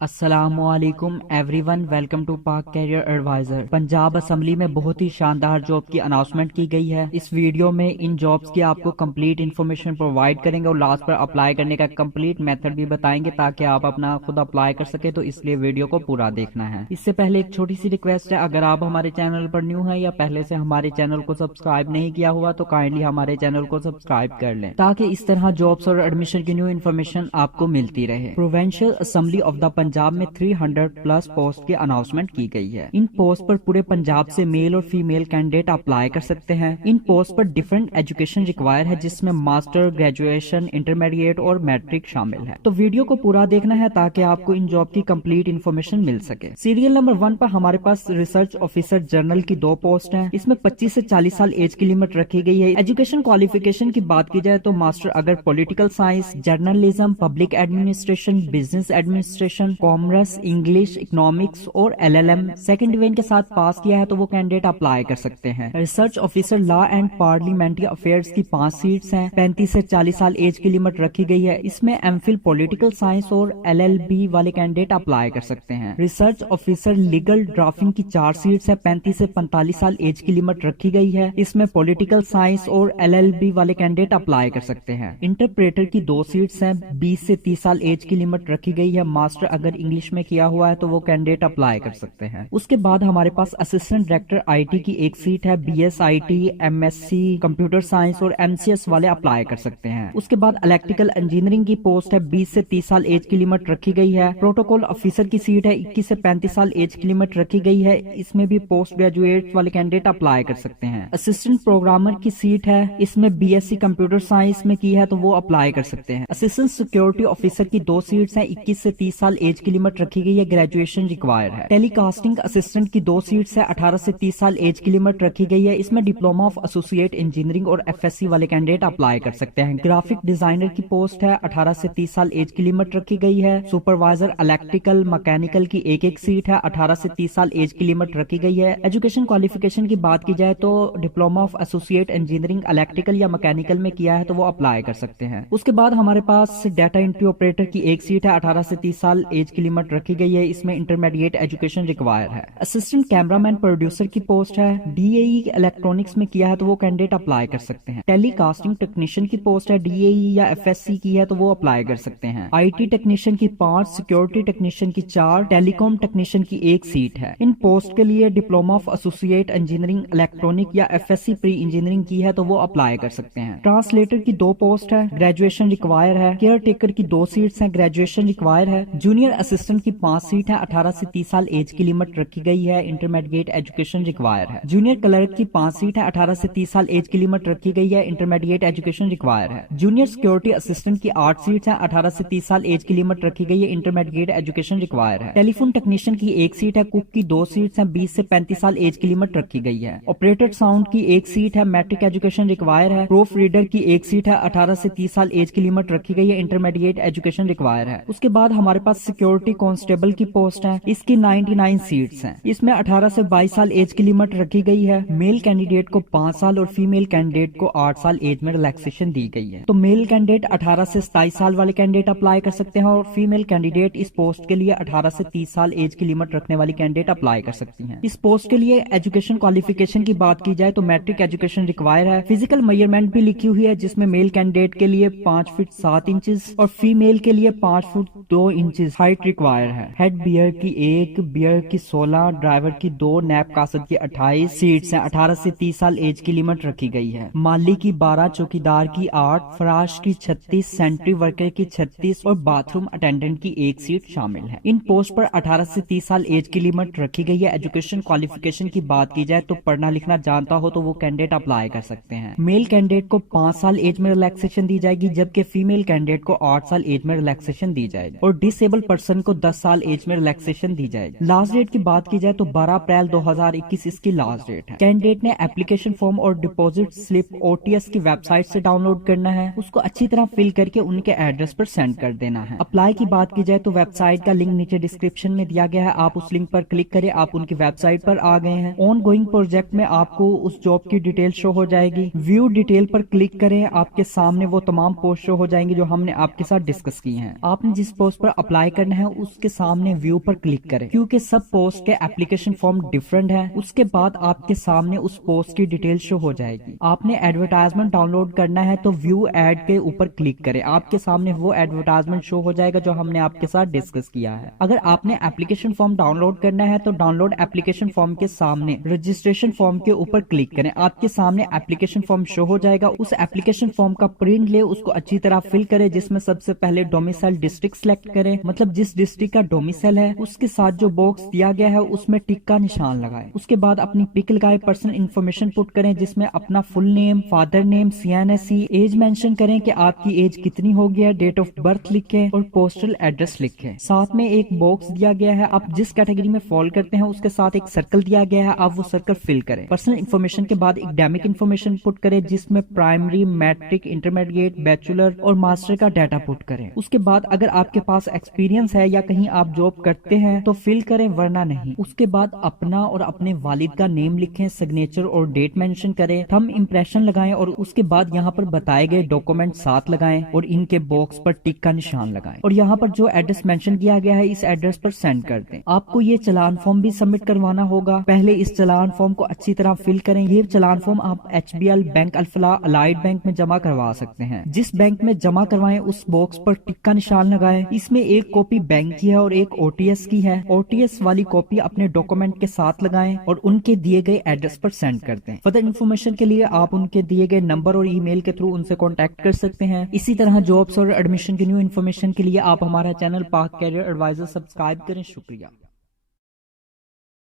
अस्सलामुअलैकुम everyone, welcome to पाक career adviser. Punjab assembly में बहुत ही शानदार जॉब की अनाउंसमेंट की गई है। इस वीडियो में इन जॉब्स की आपको कंप्लीट इन्फॉर्मेशन प्रोवाइड करेंगे और लास्ट पर अप्लाई करने का कंप्लीट मेथड भी बताएंगे ताकि आप अपना खुद अप्लाई कर सके, तो इसलिए वीडियो को पूरा देखना है। इससे पहले एक छोटी सी रिक्वेस्ट है, अगर आप हमारे चैनल पर न्यू है या पहले से हमारे चैनल को सब्सक्राइब नहीं किया हुआ तो काइंडली हमारे चैनल को सब्सक्राइब कर लें ताकि इस तरह जॉब्स और एडमिशन की न्यू इन्फॉर्मेशन आपको मिलती रहे। Provincial assembly of the Punjab में 300 प्लस पोस्ट की अनाउंसमेंट की गई है। इन पोस्ट पर पूरे पंजाब से मेल और फीमेल कैंडिडेट अप्लाई कर सकते हैं। इन पोस्ट पर डिफरेंट एजुकेशन रिक्वायर है, जिसमें मास्टर, ग्रेजुएशन, इंटरमीडिएट और मैट्रिक शामिल है। तो वीडियो को पूरा देखना है ताकि आपको इन जॉब की कंप्लीट इन्फॉर्मेशन मिल सके। सीरियल नंबर 1 पर हमारे पास रिसर्च ऑफिसर जनरल की 2 पोस्ट हैं। इसमें 25 से 40 साल एज की लिमिट रखी गई है। एजुकेशन क्वालिफिकेशन की बात की जाए तो मास्टर अगर political science, journalism, public administration, business administration, commerce, English, economics और LLM सेकंड डिवीजन के साथ पास किया है तो वो कैंडिडेट अप्लाई कर सकते हैं। Research officer law and parliamentary affairs की 5 सीट्स हैं। 35 से 40 साल एज की लिमिट रखी गई है। इसमें एमफिल पॉलिटिकल साइंस और LLB वाले कैंडिडेट अप्लाई कर सकते हैं। रिसर्च ऑफिसर लीगल ड्राफ्टिंग की 4 सीट्स है। 35 से 45 साल एज की लिमिट रखी गई है। इसमें पॉलिटिकल साइंस और LLB वाले कैंडिडेट अप्लाई कर सकते हैं। इंटरप्रेटर की 2 सीट्स हैं। 20 से 30 साल एज की लिमिट रखी गई है। मास्टर अगर इंग्लिश में किया हुआ है तो वो कैंडिडेट अप्लाई कर सकते हैं। उसके बाद हमारे पास असिस्टेंट डायरेक्टर IT की 1 सीट है। BS IT, MSc computer science और MCS वाले अप्लाई कर सकते हैं। उसके बाद इलेक्ट्रिकल इंजीनियरिंग की पोस्ट है। 20 से 30 साल एज की लिमिट रखी गई है। प्रोटोकॉल ऑफिसर की सीट है। 21 से 35 साल एज की लिमिट रखी गई है। इसमें भी पोस्ट ग्रेजुएट वाले कैंडिडेट अप्लाई कर सकते हैं। असिस्टेंट प्रोग्रामर की सीट है। इसमें BSc कंप्यूटर साइंस में की है तो वो अप्लाई कर सकते हैं। असिस्टेंट सिक्योरिटी ऑफिसर की 2 सीट्स हैं। 21 से 30 साल एज की लिमिट रखी गई है। ग्रेजुएशन रिक्वायर है। टेलीकास्टिंग असिस्टेंट की 2 सीट्स है। 18 से 30 साल एज की लिमिट रखी गई है। इसमें डिप्लोमा ऑफ एसोसिएट इंजीनियरिंग और FSc वाले कैंडिडेट अप्लाई कर सकते हैं। ग्राफिक डिजाइनर की पोस्ट है। 18 से 30 साल एज की लिमिट रखी गई है। सुपरवाइजर इलेक्ट्रिकल मैकेनिकल की 1 सीट है। 18 से 30 साल एज की लिमिट रखी गई है। एजुकेशन क्वालिफिकेशन की बात की जाए तो diploma of associate engineering electrical या मैकेनिकल में किया है तो वो अप्लाई कर सकते हैं। उसके बाद हमारे पास डाटा एंट्री ऑपरेटर की 1 सीट है। 18 से 30 साल एज की लिमिट रखी गई है। इसमें इंटरमीडिएट एजुकेशन रिक्वायर है। असिस्टेंट कैमरामैन प्रोड्यूसर की पोस्ट है। DAE इलेक्ट्रॉनिक्स में किया है तो वो कैंडिडेट अप्लाई कर सकते हैं। टेलीकास्टिंग टेक्नीशियन की पोस्ट है। DAE या FSc की है तो वो अप्लाई कर सकते हैं। IT टेक्नीशियन की 5, सिक्योरिटी टेक्नीशियन की 4, टेलीकॉम टेक्नीशियन की 1 सीट है। इन पोस्ट के लिए diploma of associate engineering electronic या FSc प्री इंजीनियरिंग की है तो वो अप्लाई कर सकते हैं। ट्रांसलेटर की 2 पोस्ट है। ग्रेजुएशन रिक्वायर है। केयर टेकर की 2 सीट्स हैं। ग्रेजुएशन रिक्वायर है। जूनियर असिस्टेंट की 5 सीट है। 18 से 30 साल एज की लिमिट रखी गई है। इंटरमीडिएट एजुकेशन रिक्वायर है। जूनियर क्लर्क की 5 सीट है। 18 से 30 साल एज की लिमिट रखी गई है। इंटरमीडिएट एजुकेशन रिक्वायर है। जूनियर सिक्योरिटी असिस्टेंट की 8 सीट्स हैं। 18 से 30 साल एज की लिमिट रखी गई है। इंटरमीडिएट एजुकेशन रिक्वायर है। टेलीफोन टेक्नीशियन की 1 सीट है। कुक की 2 सीट्स हैं। 20 से 35 साल एज की लिमिट रखी गई है। ऑपरेटर साउंड की 1 सीट है। मैट्रिक एजुकेशन रिक्वायर है। प्रूफ रीडर की 1 सीट है। 18 से 30 साल एज की लिमिट रखी गई है। इंटरमीडिएट एजुकेशन रिक्वायर है। उसके बाद हमारे पास सिक्योरिटी कांस्टेबल की पोस्ट है। इसकी 99 सीट्स हैं। इसमें 18 से 22 साल एज की लिमिट रखी गई है। मेल कैंडिडेट को 5 साल और फीमेल कैंडिडेट को 8 साल एज में रिलैक्सेशन दी गई है। तो मेल कैंडिडेट 18 से 27 साल वाले कैंडिडेट अप्लाई कर सकते हैं और फीमेल कैंडिडेट इस पोस्ट के लिए 18 से 30 साल एज की लिमिट रखने वाली कैंडिडेट अप्लाई कर सकती हैं। इस पोस्ट के लिए एजुकेशन क्वालिफिकेशन की बात की जाए तो मैट्रिक एजुकेशन रिक्वायर है। फिजिकल मेजरमेंट भी लिखी हुई है, जिसमें मेल कैंडिडेट के लिए 5 फीट 7 इंचेस और फीमेल के लिए 5 फुट 2 इंचेस हाइट रिक्वायर है। हेड बियर की 1, बियर की 16, ड्राइवर की 2, नैप कासद की 28 सीट्स हैं। 18 से 30 साल एज की लिमिट रखी गई है। माली की 12, चौकीदार की 8, फराश की 36, सेंट्री वर्कर की 36 और बाथरूम अटेंडेंट की 1 सीट शामिल है। इन पोस्ट पर 18 से 30 साल एज की लिमिट रखी गई है। एजुकेशन क्वालिफिकेशन की बात की जाए तो पढ़ना लिखना जानता हो तो वो कैंडिडेट अप्लाई कर सकते हैं। मेल कैंडिडेट को 5 साल एज में रिलैक्सेशन दी जाएगी, जबकि फीमेल कैंडिडेट को 8 साल एज में रिलैक्सेशन दी जाएगी और डिसेबल पर्सन को 10 साल एज में रिलैक्सेशन दी जाएगी। लास्ट डेट की बात की जाए तो 12 अप्रैल 2021 इसकी लास्ट डेट है। कैंडिडेट ने एप्लीकेशन फॉर्म और डिपॉजिट स्लिप OTS की वेबसाइट से डाउनलोड करना है। उसको अच्छी तरह फिल करके उनके एड्रेस पर सेंड कर देना है। अप्लाई की बात की जाए तो वेबसाइट का लिंक नीचे डिस्क्रिप्शन में दिया गया है। आप उस लिंक पर क्लिक करें, आप उनकी वेबसाइट पर आ गए हैं। ऑन गोइंग प्रोजेक्ट में आपको उस जॉब की डिटेल शो हो जाएगी। व्यू डिटेल पर क्लिक करें, आपके सामने वो तमाम पोस्ट शो हो जाएंगी जो हमने आपके साथ डिस्कस की हैं। आपने जिस पोस्ट पर अप्लाई करना کرنا ہے اس کے سامنے ویو پر کلک کریں، کیونکہ سب پوسٹ کے اپلیکیشن فارم ڈفرنٹ ہے۔ اس کے بعد آپ کے سامنے اس پوسٹ کی ڈیٹیل شو ہو جائے گی۔ آپ نے ایڈورٹائزمنٹ ڈاؤن لوڈ کرنا ہے تو ویو ایڈ کے اوپر کلک کریں، آپ کے سامنے وہ ایڈورٹائزمنٹ شو ہو جائے گا جو ہم نے آپ کے ساتھ ڈسکس کیا ہے۔ اگر آپ نے اپلیکیشن فارم ڈاؤن لوڈ کرنا ہے تو ڈاؤن لوڈ اپلیکیشن فارم کے سامنے رجسٹریشن فارم کے اوپر کلک کریں، آپ کے سامنے اپلیکیشن فارم شو ہو جائے گا۔ اس اپلیکیشن فارم کا پرنٹ لے، اس کو اچھی طرح فل کریں، جس میں سب سے پہلے ڈومیسائل ڈسٹرکٹ سلیکٹ کریں، مطلب جس ڈسٹرکٹ کا ڈومیسائل ہے اس کے ساتھ جو باکس دیا گیا ہے اس میں ٹک کا نشان لگائیں۔ اس کے بعد اپنی پک لگائے، پرسنل انفارمیشن پٹ کریں جس میں اپنا full name, father name, CNSE، age mention کریں کہ آپ کی ایج کتنی ہوگی ہے، ڈیٹ آف برتھ لکھیں اور پوسٹل ایڈریس لکھیں۔ ساتھ میں ایک باکس دیا گیا ہے، آپ جس کیٹیگری میں فال کرتے ہیں اس کے ساتھ ایک سرکل دیا گیا ہے، آپ وہ سرکل فل کریں۔ پرسنل انفارمیشن کے بعد اکیڈیمک انفارمیشن پٹ کریں جس میں پرائمری، میٹرک، انٹرمیڈیٹ، بیچلر اور ماسٹر کا ڈیٹا پٹ کریں۔ اس کے بعد اگر آپ کے پاس ایکسپیرینس ہے یا کہیں آپ جاب کرتے ہیں تو فل کریں ورنہ نہیں۔ اس کے بعد اپنا اور اپنے والد کا نیم لکھیں، سگنیچر اور ڈیٹ مینشن کریں، تھم امپریشن لگائیں اور اس کے بعد یہاں پر بتائے گئے ڈاکومنٹ ساتھ لگائیں اور ان کے باکس پر ٹک کا نشان لگائیں اور یہاں پر جو ایڈریس مینشن کیا گیا ہے اس ایڈریس پر سینڈ کر دیں۔ آپ کو یہ چلان فارم بھی سبمٹ کروانا ہوگا، پہلے اس چلان فارم کو اچھی طرح فل کریں۔ یہ چلان فارم آپ HBL، بینک الفلاح، الائڈ بینک میں جمع کروا سکتے ہیں۔ جس بینک میں جمع کروائیں اس باکس پر ٹک کا نشان لگائیں۔ اس میں ایک کاپی بینک کی ہے اور ایک OTS کی ہے۔ OTS والی کاپی اپنے ڈاکومنٹ کے ساتھ لگائیں اور ان کے دیے گئے ایڈریس پر سینڈ کر دیں۔ فردر انفارمیشن کے لیے آپ ان کے دیے گئے نمبر اور ای میل کے تھرو ان سے کانٹیکٹ کر سکتے ہیں۔ اسی طرح جابس اور ایڈمیشن کی نیو انفارمیشن کے لیے آپ ہمارا چینل پاک کیریئر ایڈوائزر سبسکرائب کریں۔ شکریہ۔